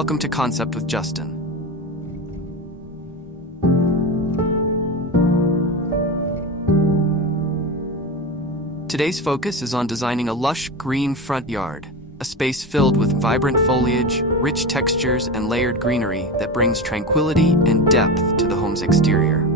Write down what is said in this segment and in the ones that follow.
Welcome to Concept with Justin. Today's focus is on designing a lush green front yard, a space filled with vibrant foliage, rich textures, and layered greenery that brings tranquility and depth to the home's exterior.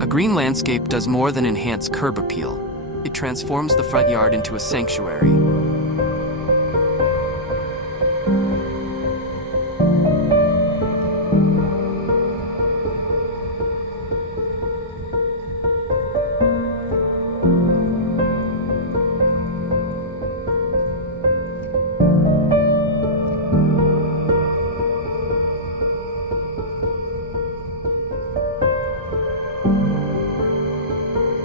A green landscape does more than enhance curb appeal. It transforms the front yard into a sanctuary.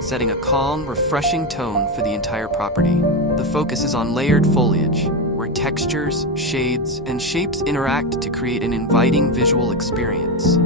Setting a calm, refreshing tone for the entire property. The focus is on layered foliage, where textures, shades, and shapes interact to create an inviting visual experience.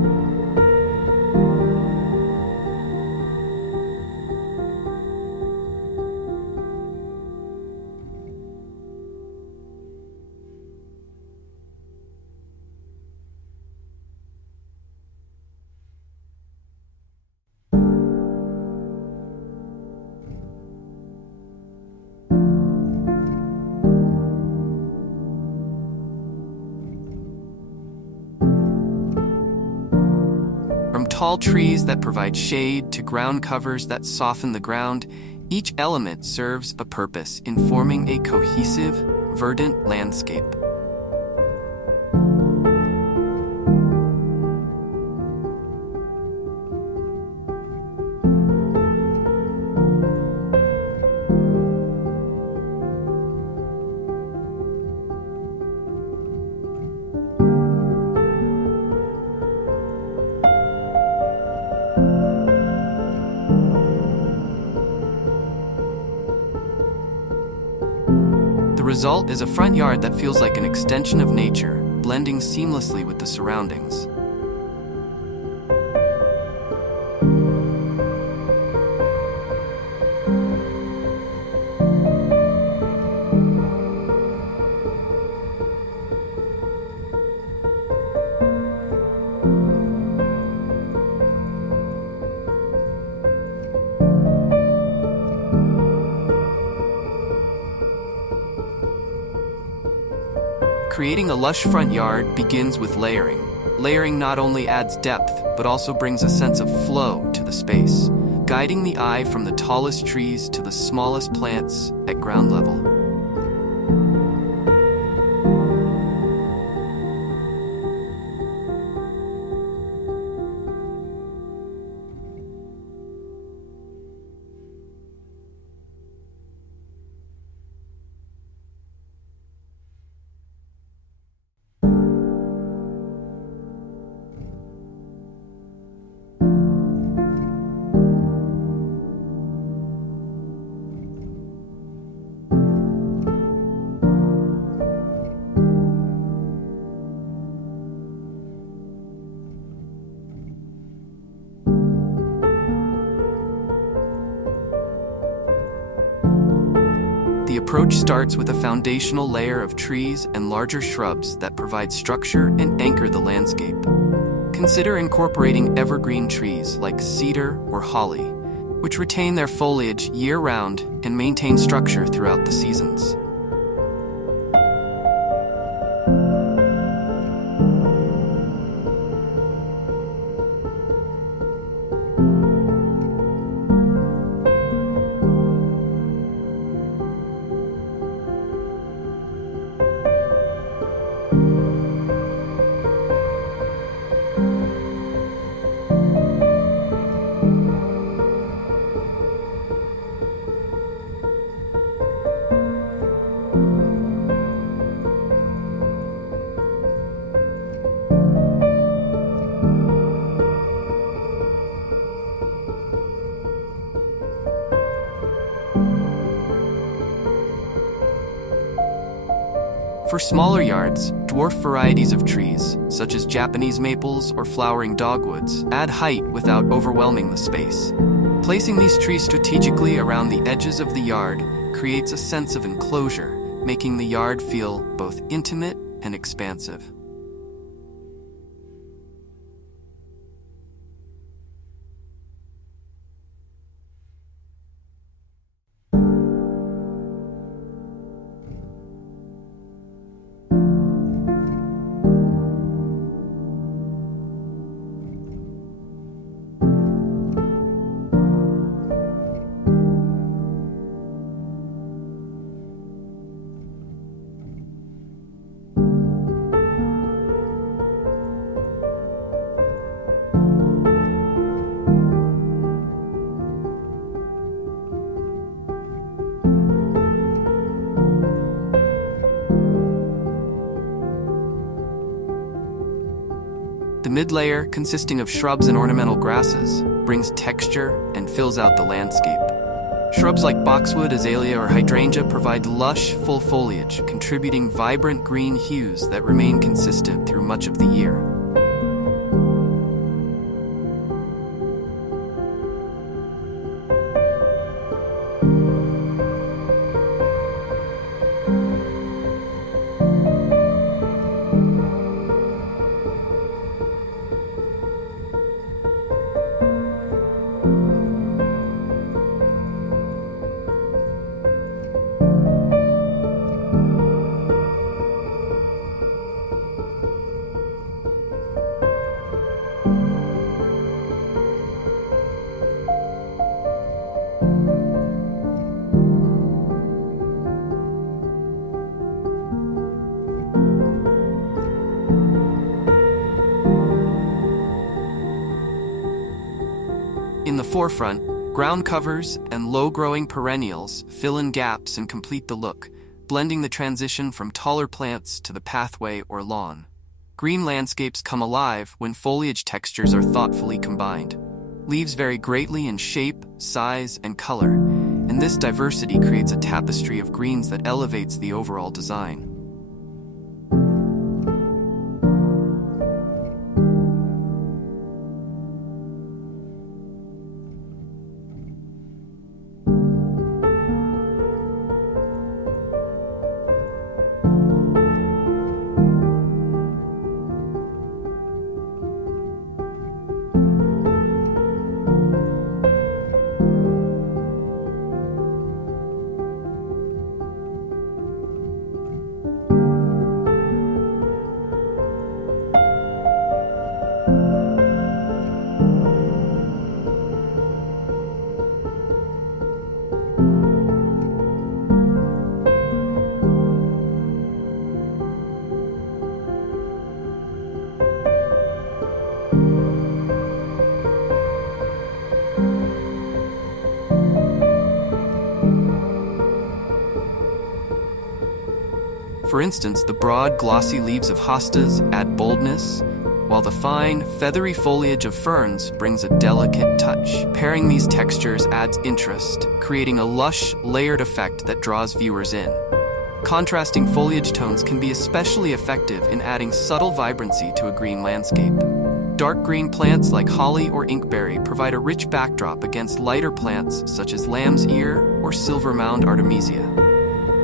From tall trees that provide shade to ground covers that soften the ground, each element serves a purpose in forming a cohesive, verdant landscape. The result is a front yard that feels like an extension of nature, blending seamlessly with the surroundings. Creating a lush front yard begins with layering. Layering not only adds depth, but also brings a sense of flow to the space, guiding the eye from the tallest trees to the smallest plants at ground level. The approach starts with a foundational layer of trees and larger shrubs that provide structure and anchor the landscape. Consider incorporating evergreen trees like cedar or holly, which retain their foliage year-round and maintain structure throughout the seasons. For smaller yards, dwarf varieties of trees, such as Japanese maples or flowering dogwoods, add height without overwhelming the space. Placing these trees strategically around the edges of the yard creates a sense of enclosure, making the yard feel both intimate and expansive. The mid-layer, consisting of shrubs and ornamental grasses, brings texture and fills out the landscape. Shrubs like boxwood, azalea, or hydrangea provide lush, full foliage, contributing vibrant green hues that remain consistent through much of the year. In the forefront, ground covers and low-growing perennials fill in gaps and complete the look, blending the transition from taller plants to the pathway or lawn. Green landscapes come alive when foliage textures are thoughtfully combined. Leaves vary greatly in shape, size, and color, and this diversity creates a tapestry of greens that elevates the overall design. For instance, the broad, glossy leaves of hostas add boldness, while the fine, feathery foliage of ferns brings a delicate touch. Pairing these textures adds interest, creating a lush, layered effect that draws viewers in. Contrasting foliage tones can be especially effective in adding subtle vibrancy to a green landscape. Dark green plants like holly or inkberry provide a rich backdrop against lighter plants such as lamb's ear or silver mound artemisia.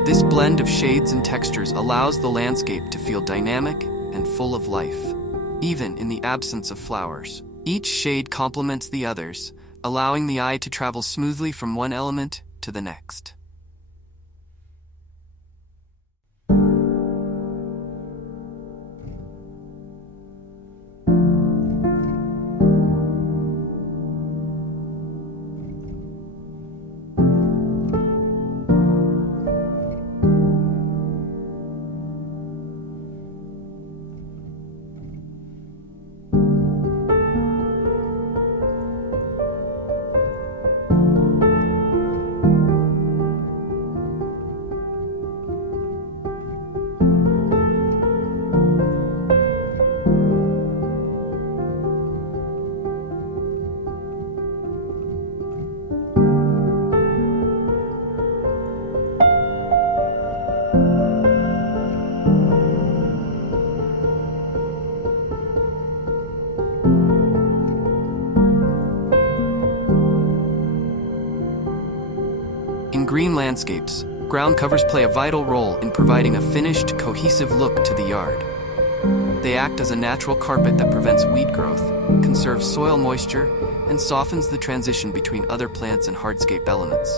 This blend of shades and textures allows the landscape to feel dynamic and full of life, even in the absence of flowers. Each shade complements the others, allowing the eye to travel smoothly from one element to the next. landscapes, ground covers play a vital role in providing a finished, cohesive look to the yard. They act as a natural carpet that prevents weed growth, conserves soil moisture, and softens the transition between other plants and hardscape elements.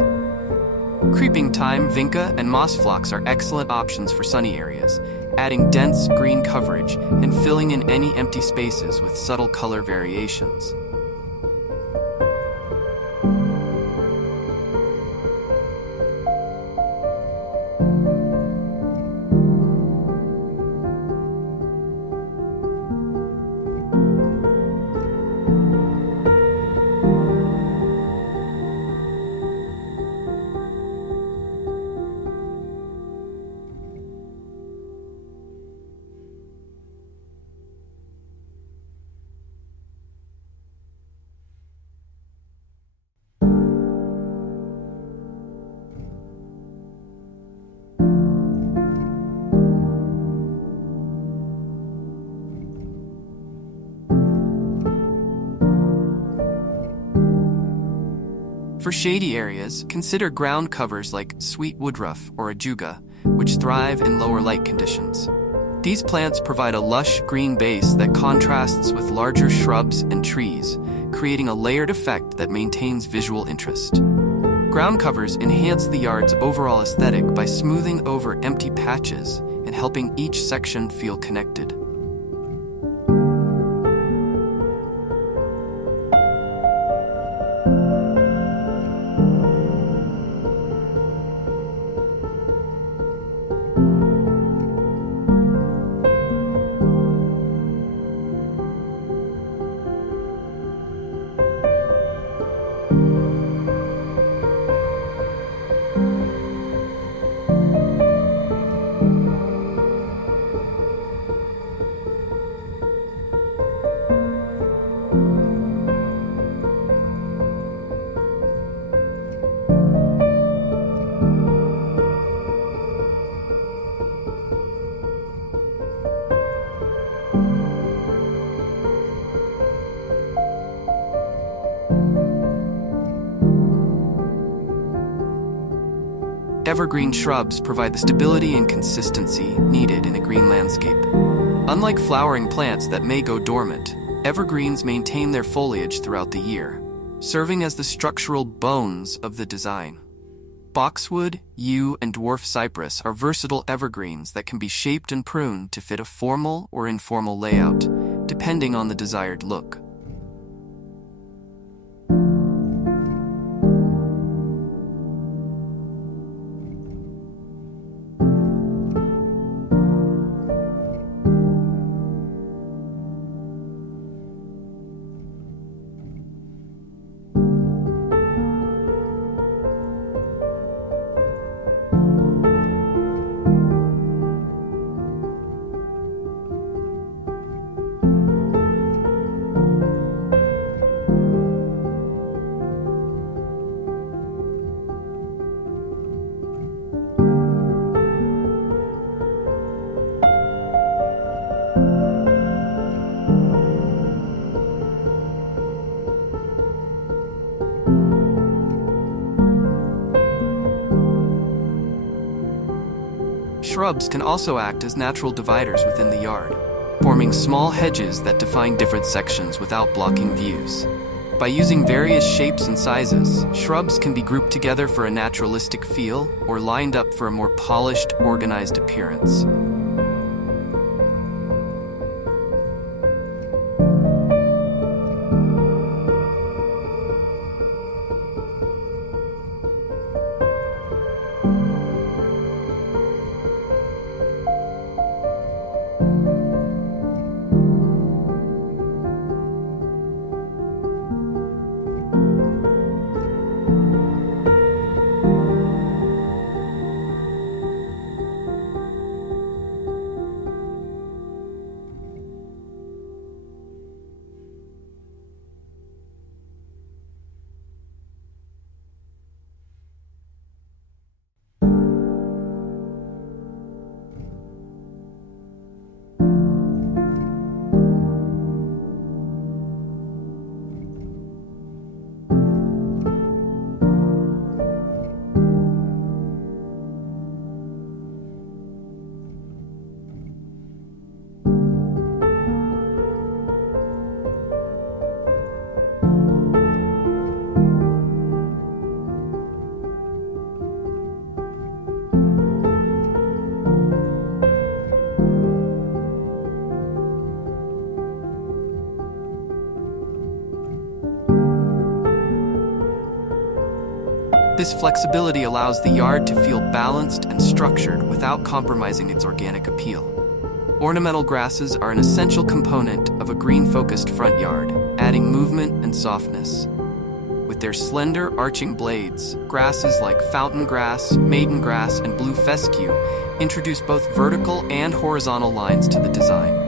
Creeping thyme, vinca, and moss phlox are excellent options for sunny areas, adding dense green coverage and filling in any empty spaces with subtle color variations. For shady areas, consider ground covers like sweet woodruff or ajuga, which thrive in lower light conditions. These plants provide a lush green base that contrasts with larger shrubs and trees, creating a layered effect that maintains visual interest. Ground covers enhance the yard's overall aesthetic by smoothing over empty patches and helping each section feel connected. Evergreen shrubs provide the stability and consistency needed in a green landscape. Unlike flowering plants that may go dormant, evergreens maintain their foliage throughout the year, serving as the structural bones of the design. Boxwood, yew, and dwarf cypress are versatile evergreens that can be shaped and pruned to fit a formal or informal layout, depending on the desired look. Shrubs can also act as natural dividers within the yard, forming small hedges that define different sections without blocking views. By using various shapes and sizes, shrubs can be grouped together for a naturalistic feel or lined up for a more polished, organized appearance. This flexibility allows the yard to feel balanced and structured without compromising its organic appeal. Ornamental grasses are an essential component of a green-focused front yard, adding movement and softness. With their slender, arching blades, grasses like fountain grass, maiden grass, and blue fescue introduce both vertical and horizontal lines to the design.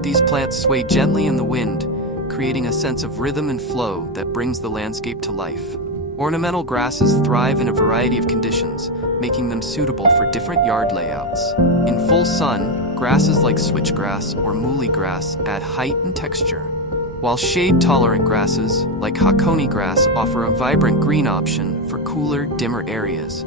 These plants sway gently in the wind, creating a sense of rhythm and flow that brings the landscape to life. Ornamental grasses thrive in a variety of conditions, making them suitable for different yard layouts. In full sun, grasses like switchgrass or muhly grass add height and texture, while shade-tolerant grasses like hakoni grass offer a vibrant green option for cooler, dimmer areas.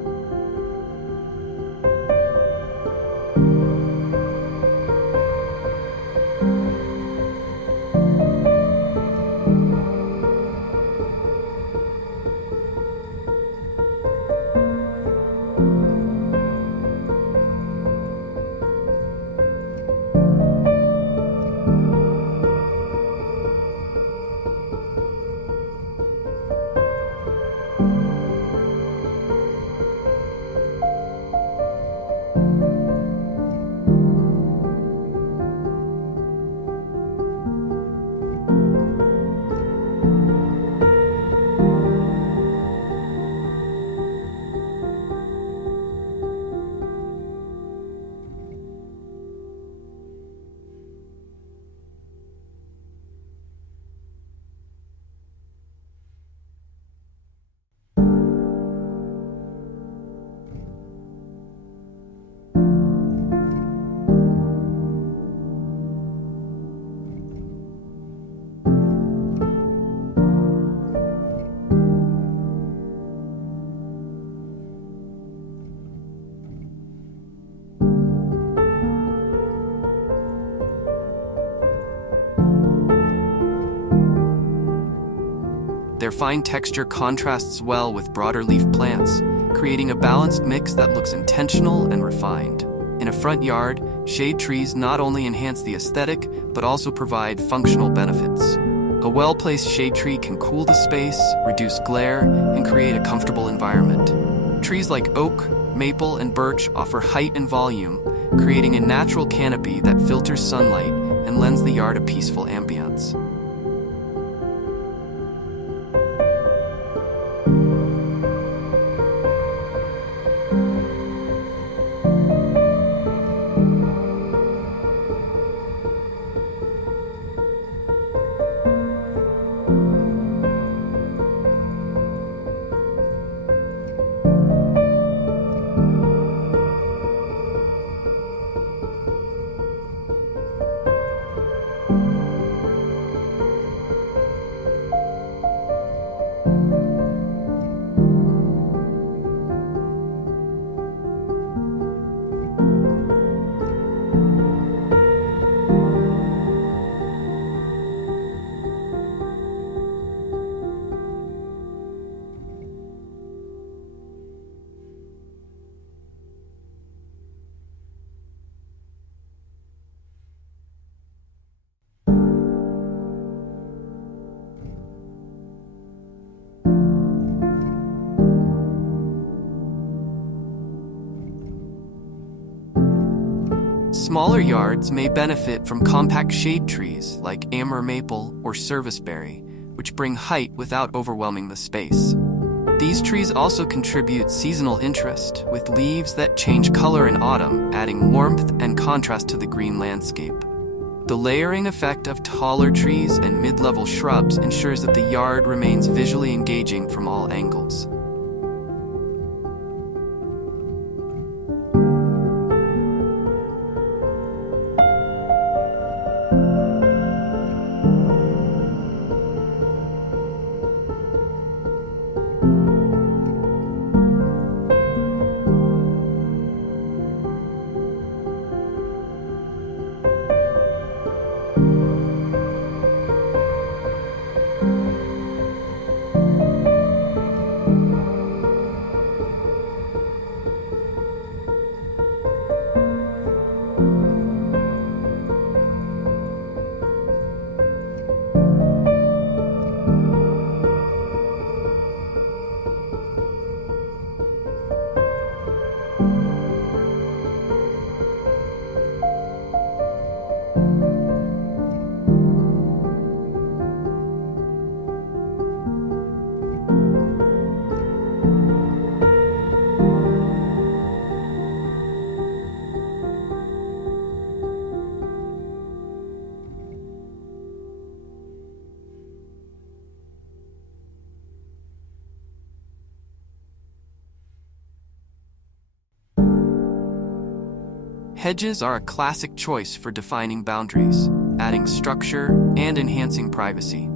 Their fine texture contrasts well with broader leaf plants, creating a balanced mix that looks intentional and refined. In a front yard, shade trees not only enhance the aesthetic, but also provide functional benefits. A well-placed shade tree can cool the space, reduce glare, and create a comfortable environment. Trees like oak, maple, and birch offer height and volume, creating a natural canopy that filters sunlight and lends the yard a peaceful ambience. Smaller yards may benefit from compact shade trees like amber maple or serviceberry, which bring height without overwhelming the space. These trees also contribute seasonal interest, with leaves that change color in autumn, adding warmth and contrast to the green landscape. The layering effect of taller trees and mid-level shrubs ensures that the yard remains visually engaging from all angles. Hedges are a classic choice for defining boundaries, adding structure, and enhancing privacy.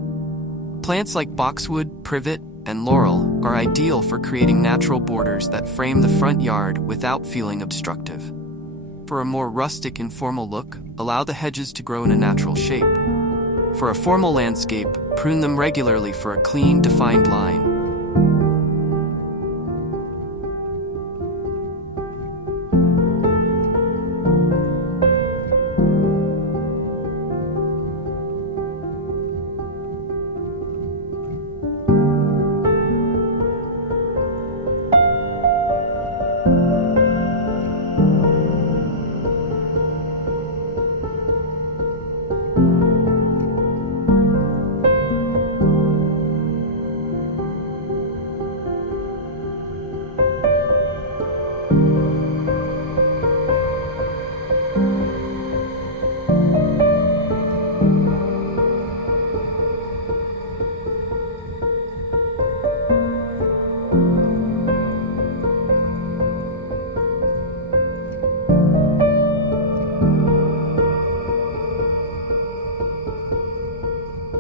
Plants like boxwood, privet, and laurel are ideal for creating natural borders that frame the front yard without feeling obstructive. For a more rustic and formal look, allow the hedges to grow in a natural shape. For a formal landscape, prune them regularly for a clean, defined line.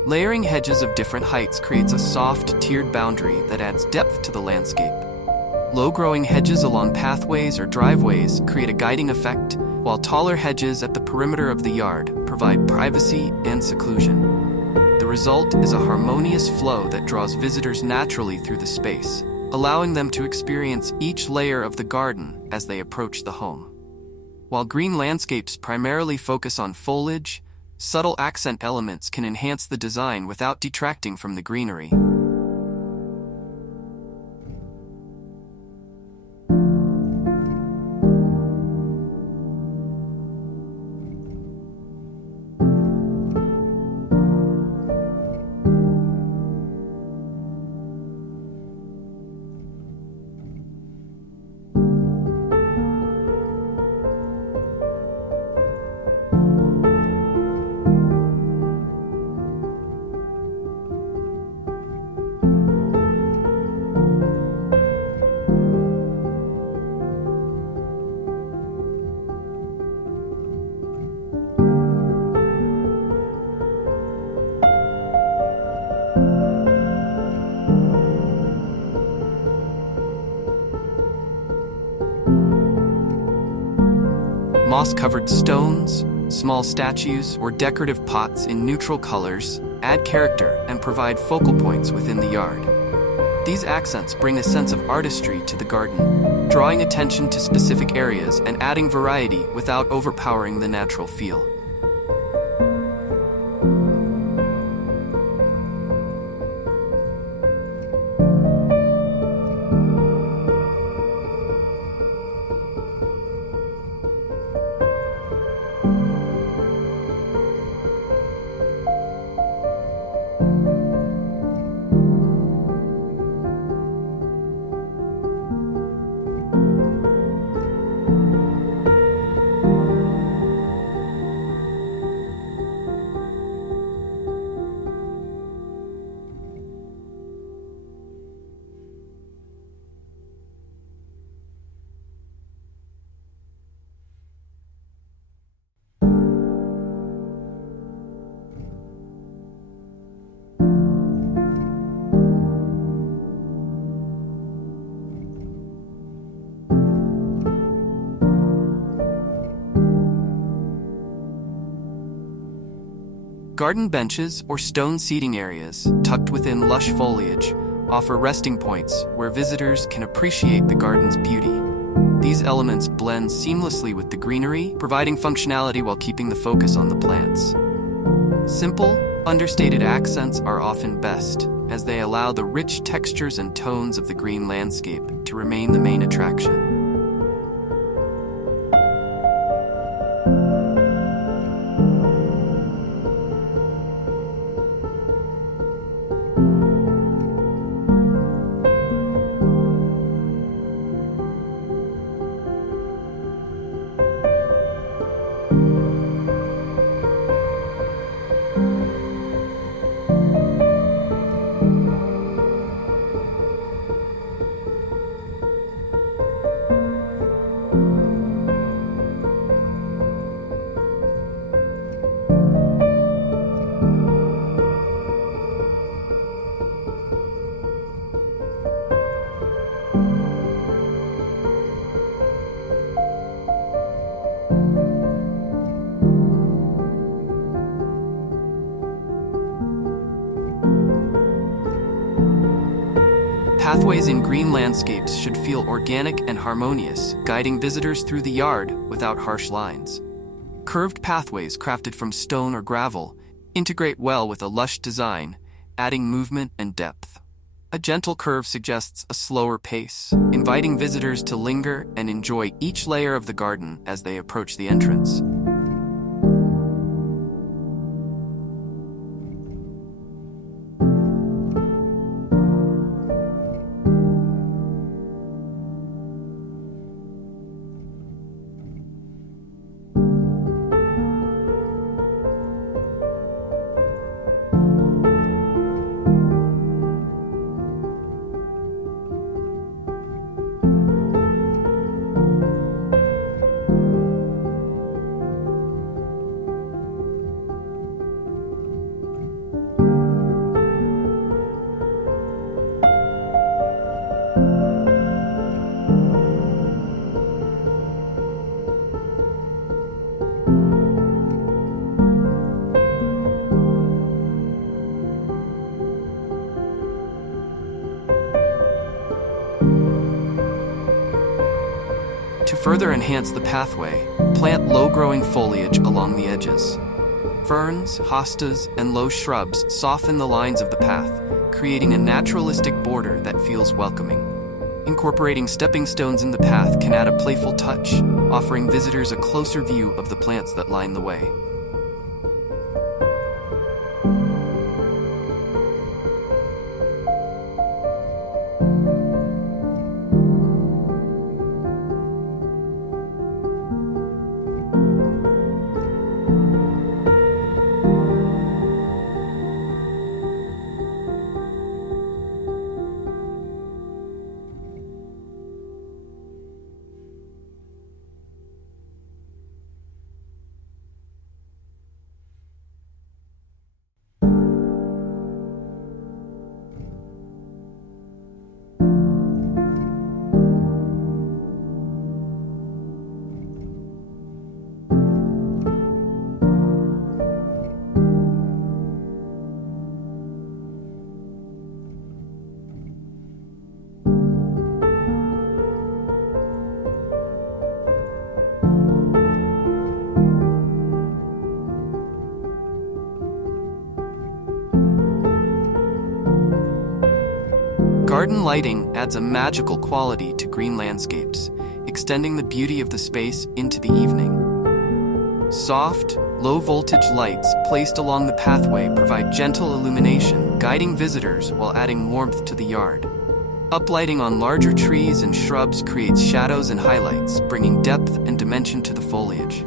Layering hedges of different heights creates a soft, tiered boundary that adds depth to the landscape. Low-growing hedges along pathways or driveways create a guiding effect, while taller hedges at the perimeter of the yard provide privacy and seclusion. The result is a harmonious flow that draws visitors naturally through the space, allowing them to experience each layer of the garden as they approach the home. While green landscapes primarily focus on foliage, subtle accent elements can enhance the design without detracting from the greenery. Moss-covered stones, small statues, or decorative pots in neutral colors add character and provide focal points within the yard. These accents bring a sense of artistry to the garden, drawing attention to specific areas and adding variety without overpowering the natural feel. Garden benches or stone seating areas, tucked within lush foliage, offer resting points where visitors can appreciate the garden's beauty. These elements blend seamlessly with the greenery, providing functionality while keeping the focus on the plants. Simple, understated accents are often best, as they allow the rich textures and tones of the green landscape to remain the main attraction. Pathways in green landscapes should feel organic and harmonious, guiding visitors through the yard without harsh lines. Curved pathways crafted from stone or gravel integrate well with a lush design, adding movement and depth. A gentle curve suggests a slower pace, inviting visitors to linger and enjoy each layer of the garden as they approach the entrance. To further enhance the pathway, plant low-growing foliage along the edges. Ferns, hostas, and low shrubs soften the lines of the path, creating a naturalistic border that feels welcoming. Incorporating stepping stones in the path can add a playful touch, offering visitors a closer view of the plants that line the way. Garden lighting adds a magical quality to green landscapes, extending the beauty of the space into the evening. Soft, low-voltage lights placed along the pathway provide gentle illumination, guiding visitors while adding warmth to the yard. Uplighting on larger trees and shrubs creates shadows and highlights, bringing depth and dimension to the foliage.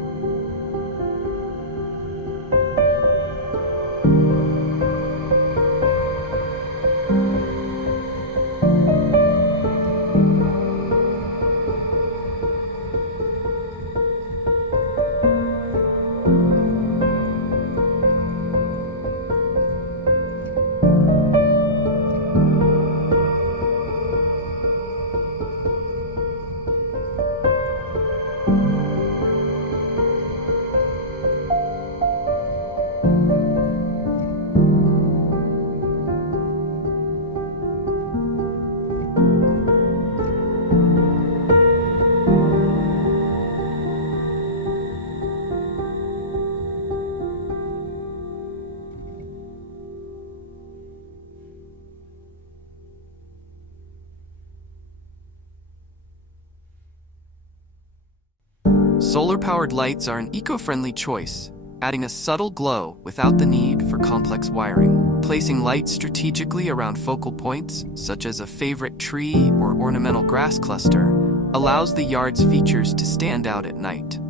Solar-powered lights are an eco-friendly choice, adding a subtle glow without the need for complex wiring. Placing lights strategically around focal points, such as a favorite tree or ornamental grass cluster, allows the yard's features to stand out at night.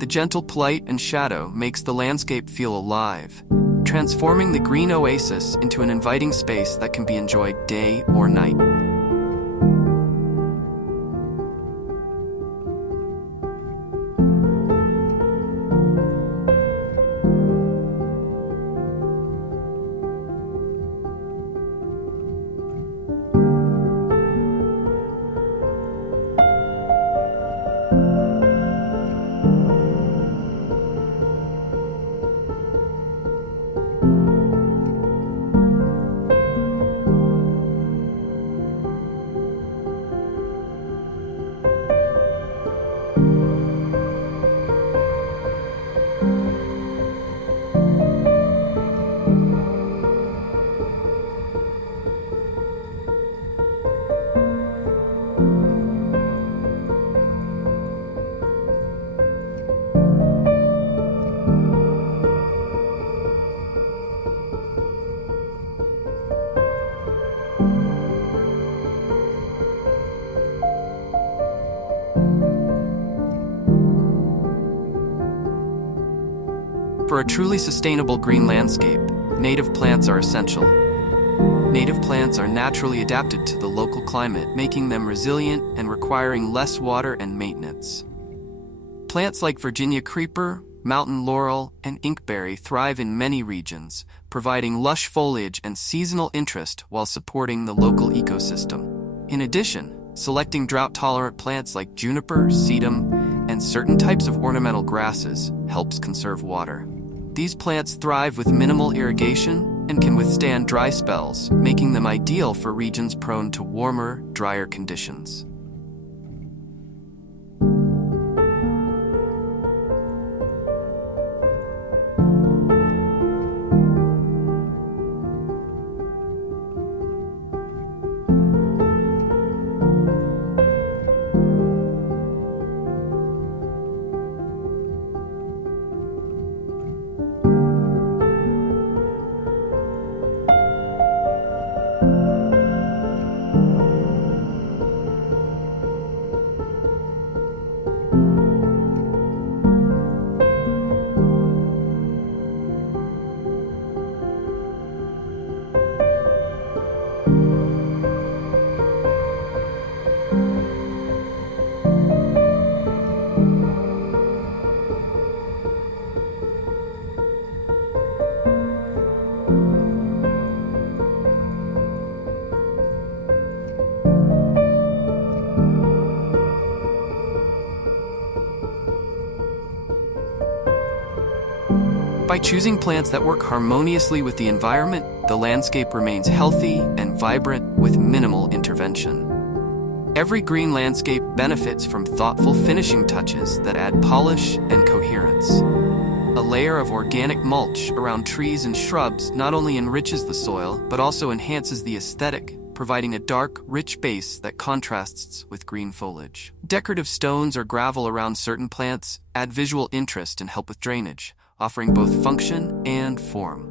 The gentle light and shadow makes the landscape feel alive, transforming the green oasis into an inviting space that can be enjoyed day or night. For a truly sustainable green landscape, native plants are essential. Native plants are naturally adapted to the local climate, making them resilient and requiring less water and maintenance. Plants like Virginia creeper, mountain laurel, and inkberry thrive in many regions, providing lush foliage and seasonal interest while supporting the local ecosystem. In addition, selecting drought-tolerant plants like juniper, sedum, and certain types of ornamental grasses helps conserve water. These plants thrive with minimal irrigation and can withstand dry spells, making them ideal for regions prone to warmer, drier conditions. By choosing plants that work harmoniously with the environment, the landscape remains healthy and vibrant with minimal intervention. Every green landscape benefits from thoughtful finishing touches that add polish and coherence. A layer of organic mulch around trees and shrubs not only enriches the soil, but also enhances the aesthetic, providing a dark, rich base that contrasts with green foliage. Decorative stones or gravel around certain plants add visual interest and help with drainage, offering both function and form.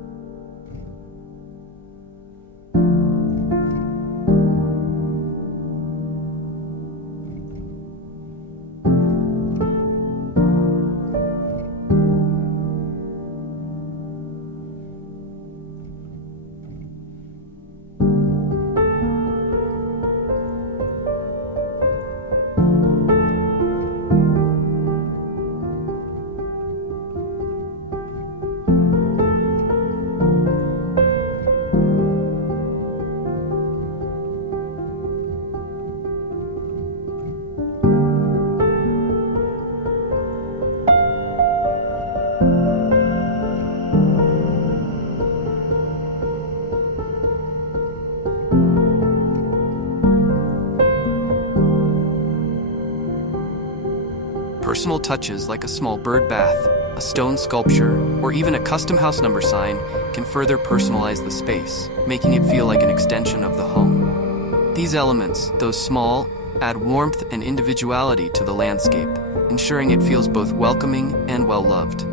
Personal touches like a small bird bath, a stone sculpture, or even a custom house number sign can further personalize the space, making it feel like an extension of the home. These elements, though small, add warmth and individuality to the landscape, ensuring it feels both welcoming and well-loved.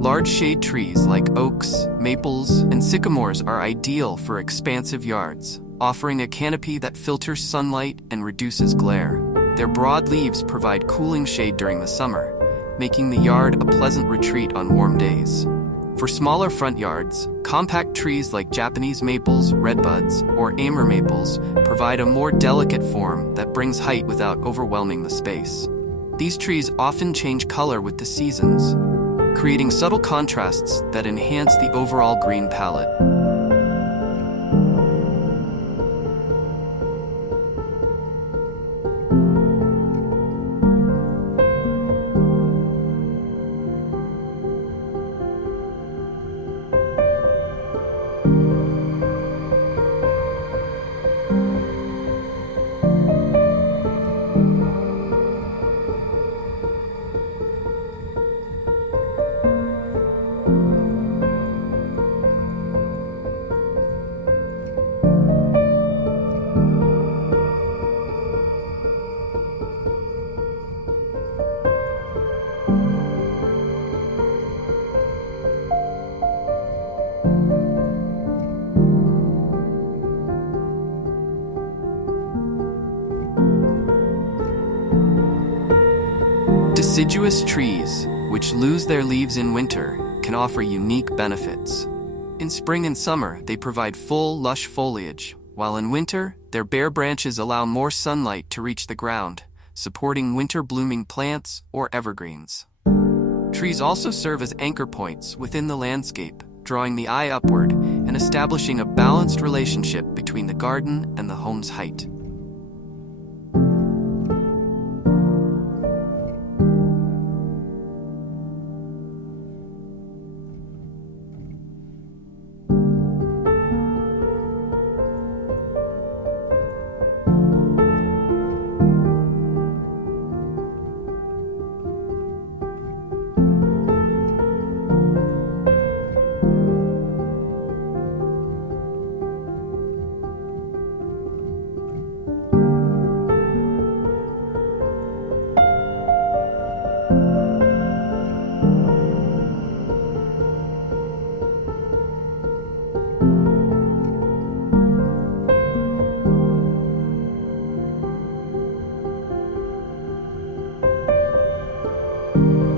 Large shade trees like oaks, maples, and sycamores are ideal for expansive yards, offering a canopy that filters sunlight and reduces glare. Their broad leaves provide cooling shade during the summer, making the yard a pleasant retreat on warm days. For smaller front yards, compact trees like Japanese maples, redbuds, or Amur maples provide a more delicate form that brings height without overwhelming the space. These trees often change color with the seasons, creating subtle contrasts that enhance the overall green palette. Deciduous trees, which lose their leaves in winter, can offer unique benefits. In spring and summer, they provide full, lush foliage, while in winter, their bare branches allow more sunlight to reach the ground, supporting winter-blooming plants or evergreens. Trees also serve as anchor points within the landscape, drawing the eye upward and establishing a balanced relationship between the garden and the home's height.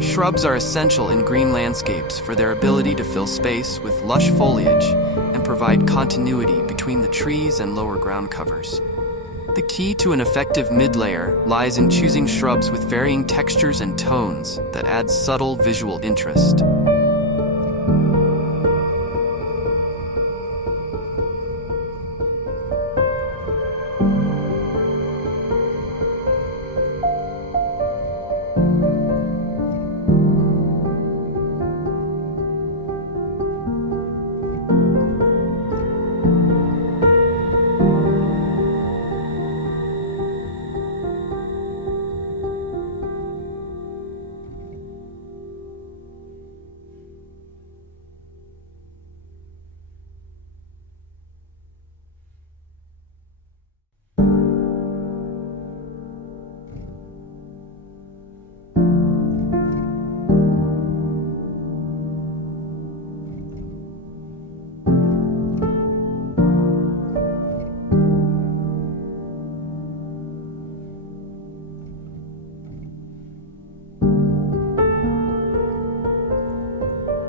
Shrubs are essential in green landscapes for their ability to fill space with lush foliage and provide continuity between the trees and lower ground covers. The key to an effective mid-layer lies in choosing shrubs with varying textures and tones that add subtle visual interest.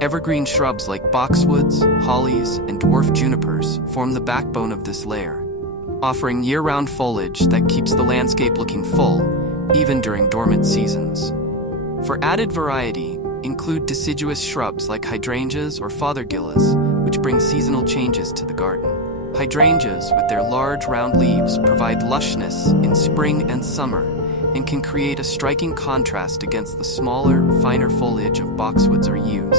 Evergreen shrubs like boxwoods, hollies, and dwarf junipers form the backbone of this layer. offering year-round foliage that keeps the landscape looking full, even during dormant seasons. For added variety, include deciduous shrubs like hydrangeas or fothergillas, which bring seasonal changes to the garden. Hydrangeas, with their large round leaves, provide lushness in spring and summer and can create a striking contrast against the smaller, finer foliage of boxwoods or yews.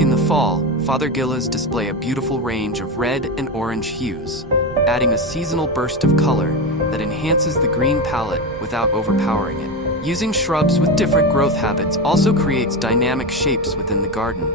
In the fall, fothergillas display a beautiful range of red and orange hues, adding a seasonal burst of color that enhances the green palette without overpowering it. Using shrubs with different growth habits also creates dynamic shapes within the garden.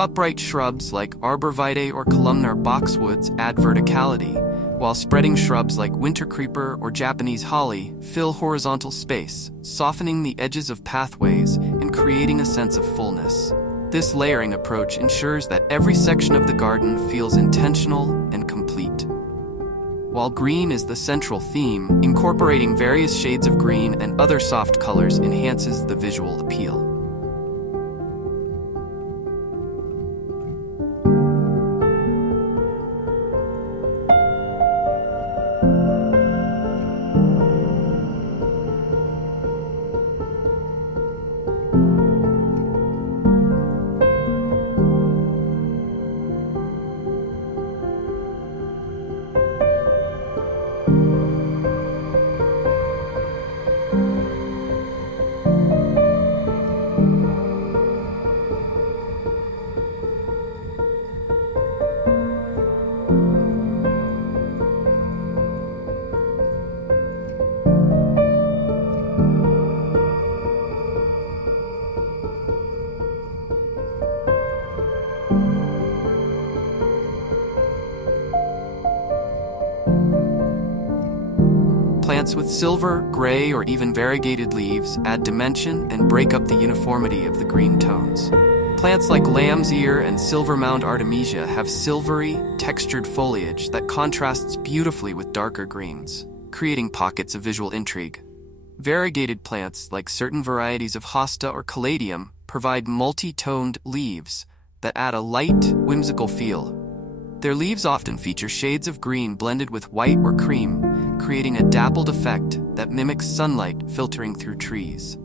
Upright shrubs like arborvitae or columnar boxwoods add verticality, while spreading shrubs like winter creeper or Japanese holly fill horizontal space, softening the edges of pathways and creating a sense of fullness. This layering approach ensures that every section of the garden feels intentional and complete. While green is the central theme, incorporating various shades of green and other soft colors enhances the visual appeal. Plants with silver, gray, or even variegated leaves add dimension and break up the uniformity of the green tones. Plants like lamb's ear and silver mound artemisia have silvery, textured foliage that contrasts beautifully with darker greens, creating pockets of visual intrigue. Variegated plants like certain varieties of hosta or caladium provide multi-toned leaves that add a light, whimsical feel. Their leaves often feature shades of green blended with white or cream, creating a dappled effect that mimics sunlight filtering through trees.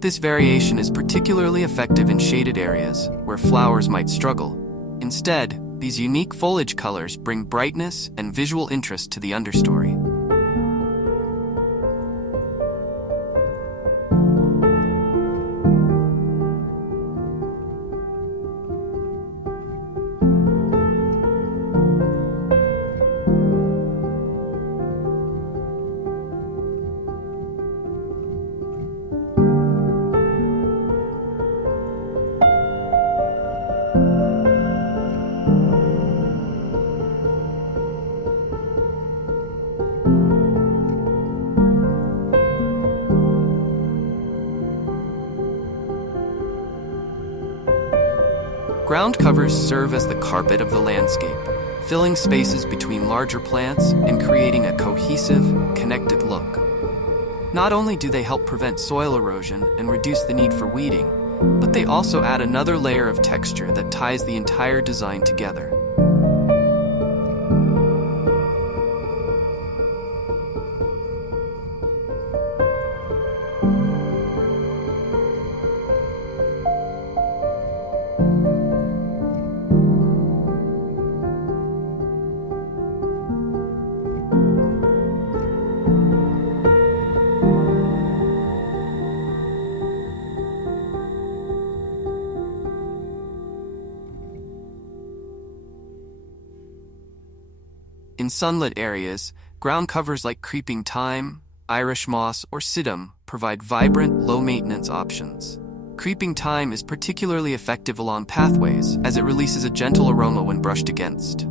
This variation is particularly effective in shaded areas where flowers might struggle. Instead, these unique foliage colors bring brightness and visual interest to the understory. Ground covers serve as the carpet of the landscape, filling spaces between larger plants and creating a cohesive, connected look. Not only do they help prevent soil erosion and reduce the need for weeding, but they also add another layer of texture that ties the entire design together. sunlit areas, ground covers like creeping thyme, Irish moss, or sedum provide vibrant, low-maintenance options. Creeping thyme is particularly effective along pathways as it releases a gentle aroma when brushed against.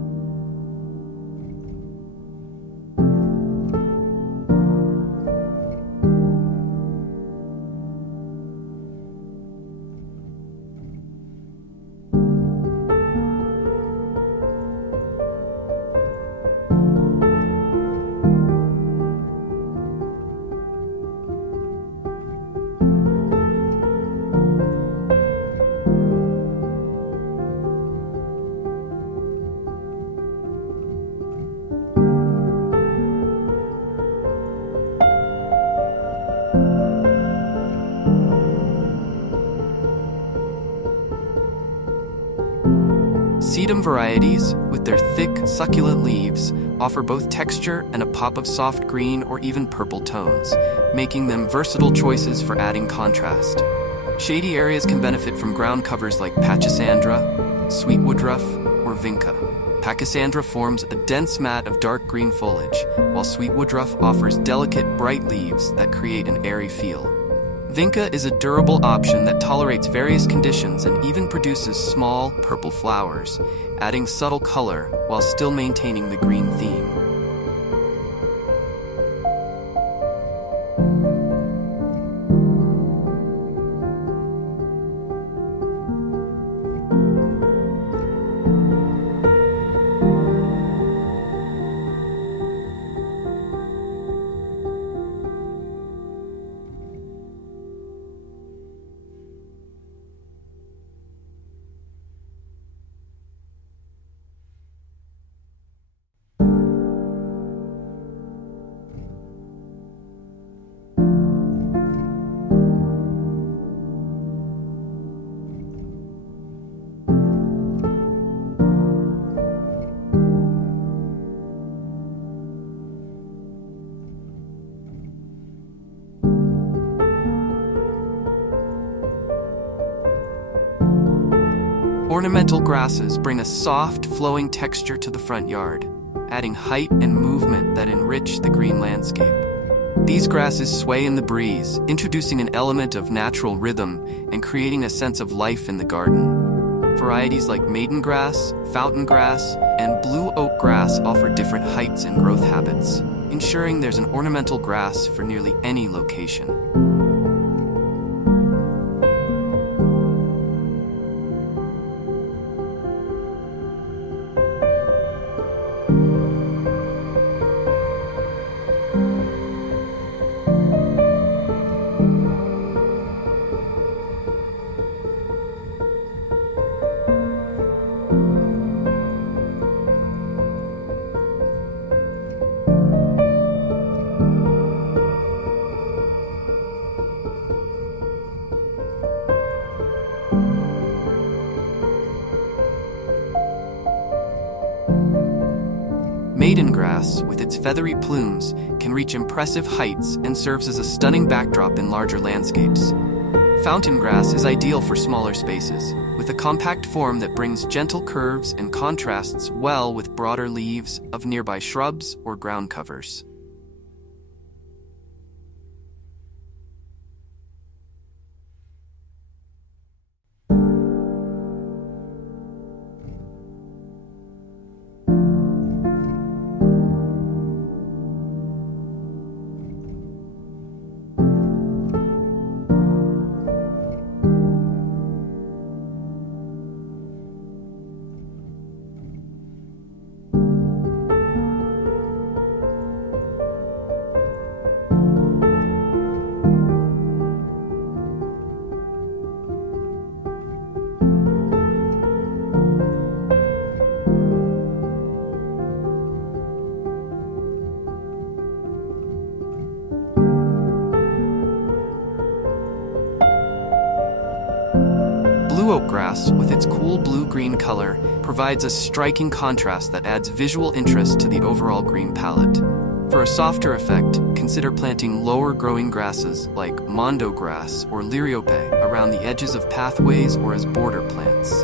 Sedum varieties, with their thick, succulent leaves, offer both texture and a pop of soft green or even purple tones, making them versatile choices for adding contrast. Shady areas can benefit from ground covers like Pachysandra, sweet woodruff, or vinca. Pachysandra forms a dense mat of dark green foliage, while sweet woodruff offers delicate, bright leaves that create an airy feel. Vinca is a durable option that tolerates various conditions and even produces small, purple flowers, adding subtle color while still maintaining the green theme. Ornamental grasses bring a soft, flowing texture to the front yard, adding height and movement that enrich the green landscape. These grasses sway in the breeze, introducing an element of natural rhythm and creating a sense of life in the garden. Varieties like maiden grass, fountain grass, and blue oak grass offer different heights and growth habits, ensuring there's an ornamental grass for nearly any location. Maiden grass, with its feathery plumes, can reach impressive heights and serves as a stunning backdrop in larger landscapes. Fountain grass is ideal for smaller spaces, with a compact form that brings gentle curves and contrasts well with broader leaves of nearby shrubs or ground covers. Blue oak grass, with its cool blue-green color, provides a striking contrast that adds visual interest to the overall green palette. For a softer effect, consider planting lower-growing grasses like mondo grass or liriope around the edges of pathways or as border plants.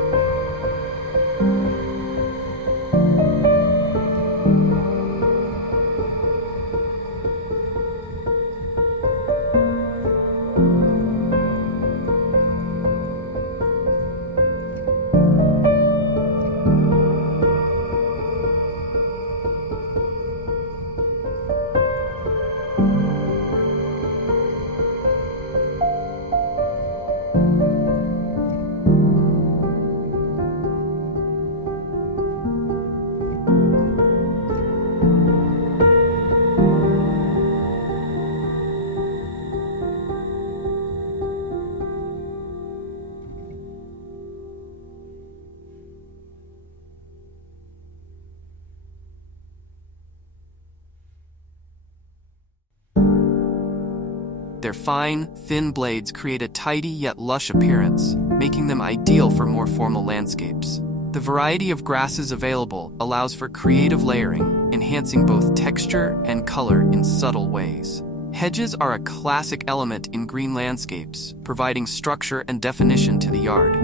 Their fine, thin blades create a tidy yet lush appearance, making them ideal for more formal landscapes. The variety of grasses available allows for creative layering, enhancing both texture and color in subtle ways. Hedges are a classic element in green landscapes, providing structure and definition to the yard.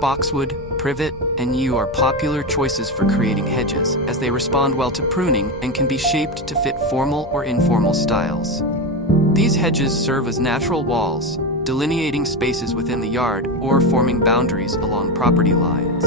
Boxwood, privet, and yew are popular choices for creating hedges, as they respond well to pruning and can be shaped to fit formal or informal styles. These hedges serve as natural walls, delineating spaces within the yard or forming boundaries along property lines.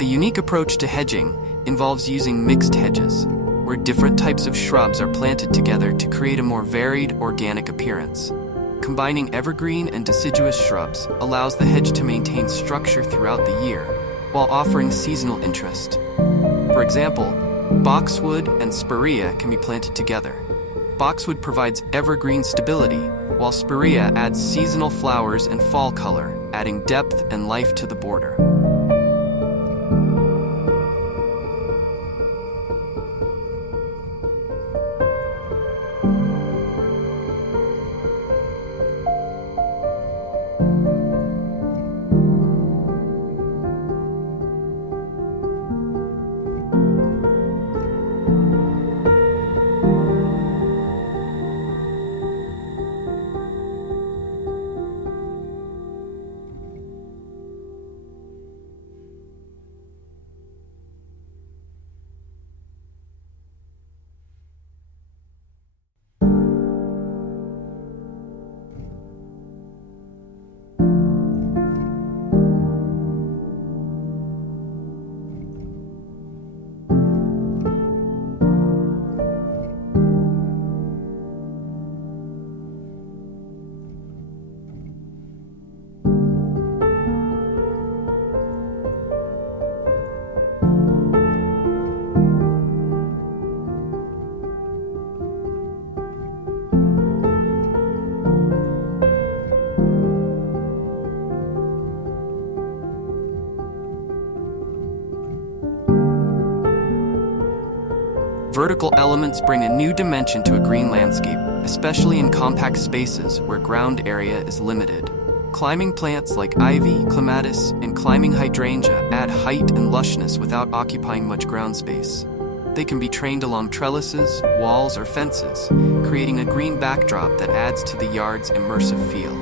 A unique approach to hedging involves using mixed hedges, where different types of shrubs are planted together to create a more varied organic appearance. Combining evergreen and deciduous shrubs allows the hedge to maintain structure throughout the year, while offering seasonal interest. For example, boxwood and spirea can be planted together. Boxwood provides evergreen stability, while spirea adds seasonal flowers and fall color, adding depth and life to the border. Vertical elements bring a new dimension to a green landscape, especially in compact spaces where ground area is limited. Climbing plants like ivy, clematis, and climbing hydrangea add height and lushness without occupying much ground space. They can be trained along trellises, walls, or fences, creating a green backdrop that adds to the yard's immersive feel.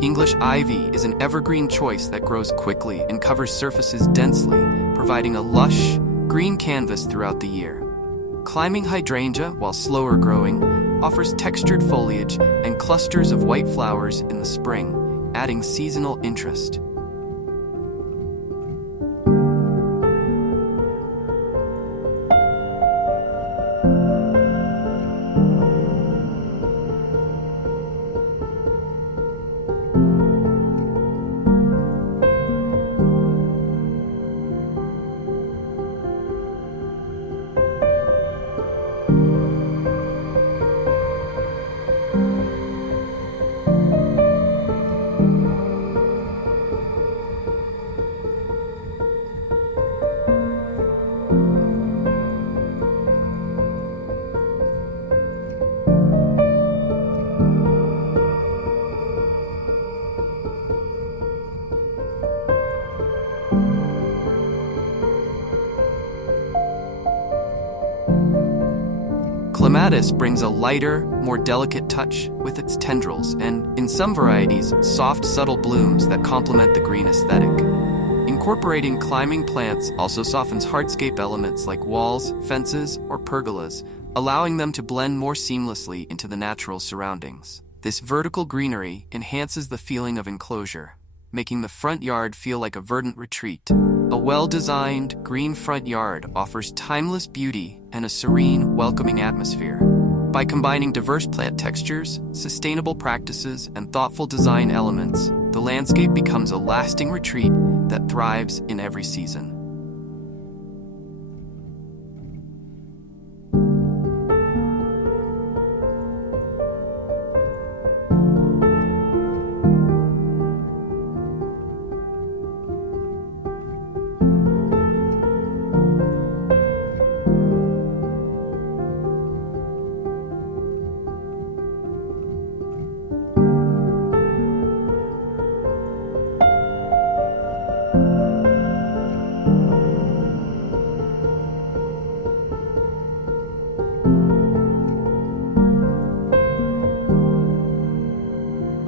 English ivy is an evergreen choice that grows quickly and covers surfaces densely, providing a lush, green canvas throughout the year. Climbing hydrangea, while slower growing, offers textured foliage and clusters of white flowers in the spring, adding seasonal interest. Clematis brings a lighter, more delicate touch with its tendrils and, in some varieties, soft, subtle blooms that complement the green aesthetic. Incorporating climbing plants also softens hardscape elements like walls, fences, or pergolas, allowing them to blend more seamlessly into the natural surroundings. This vertical greenery enhances the feeling of enclosure, making the front yard feel like a verdant retreat. A well-designed, green front yard offers timeless beauty and a serene, welcoming atmosphere. By combining diverse plant textures, sustainable practices, and thoughtful design elements, the landscape becomes a lasting retreat that thrives in every season.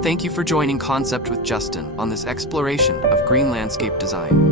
Thank you for joining Concept with Justin on this exploration of green landscape design.